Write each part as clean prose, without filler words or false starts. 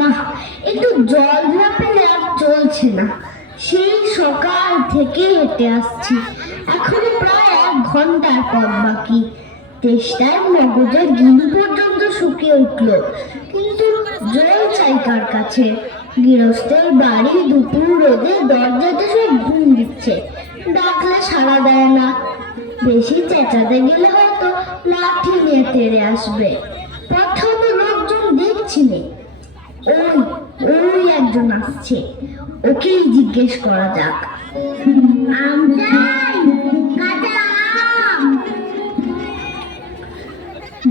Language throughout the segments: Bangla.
না, একটু জল না পেলে আর চলছে না। সেই সকাল থেকে হেঁটে আসছি, এখনো প্রায় 1 ঘন্টার পথ বাকি। তেষ্টায় মগজের গিলু পর্যন্ত শুকিয়ে উঠল, কিন্তু জল চাই কার কাছে? গৃহস্থের বাড়ি দুপুর রোদে দরজাতে সব ঘুম দিচ্ছে, ডাকলে সাড়া দেয় না। বেশি চেঁচাতে গেলে হয়তো লাঠি নিয়ে তেড়ে আসবে। প্রথমে লোকজন দেখছি নে, ওই ওই একজন আসছে, ওকেই জিজ্ঞেস করা যাক। আম চাই, কাঁচা আম।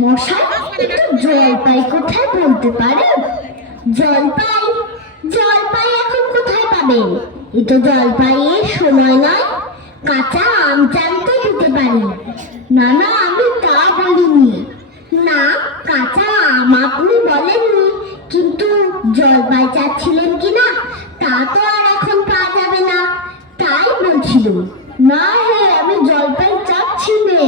মশাই, একটু জলপাই কোথায় বলতে পারেন? জলপাই? জলপাই এখন কোথায় পাবেন? এ তো জলপাইয়ের সময় নয়। কাঁচা আম চান তো দিতে পারি। না না, আমি তা বলিনি। না, কাঁচা আম আপনি বলেননি, কিন্তু জলপাই চাচ্ছিলেন কিনা তা তো আর এখন পাওয়া যাবে না, তাই বলছিলাম। না হে, আমি জলপাই চাচ্ছি নে।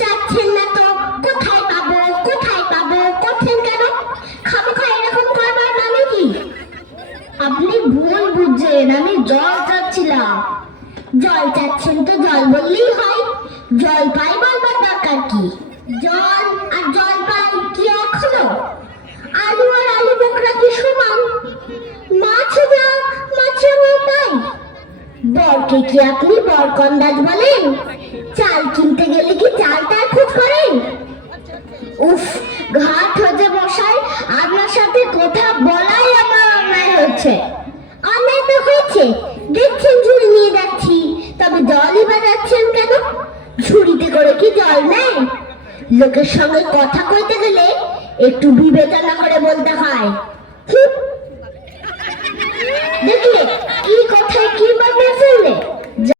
চাচ্ছেন না তো কোথায় পাবো? কোথায় পাবো করছেন কেন? খামোখা এরকম করবার মানে কি? আপনি ভুল বুঝছেন, আমি জল চাচ্ছিলাম। জল চাচ্ছেন তো জল বললেই হয়, জলপাই বলবার দরকার কি? জল আর জলপাই কি এক হলো? আলু আর আলু বোকরা কি সমান? মাছ যা মাছ তাই। বরকে কি আপনি বরকন্দাজ বলেন? চাল কিনতে গেলে কি চালটার খোঁজ করেন? উফ, ঘাট হতে বসাই, আপনার সাথে কথা বলাই আমার অন্যায় হয়েছে। অন্যায় তো হয়েছে, দেখছেন ঝুড়ি নিয়ে যাচ্ছি, তবে জলই বা যাচ্ছেন কেন? ঝুড়িতে করে কি জল নেয়? লোকের সঙ্গে কথা কইতে গেলে একটু বিবেচনা করে বলতে হয়।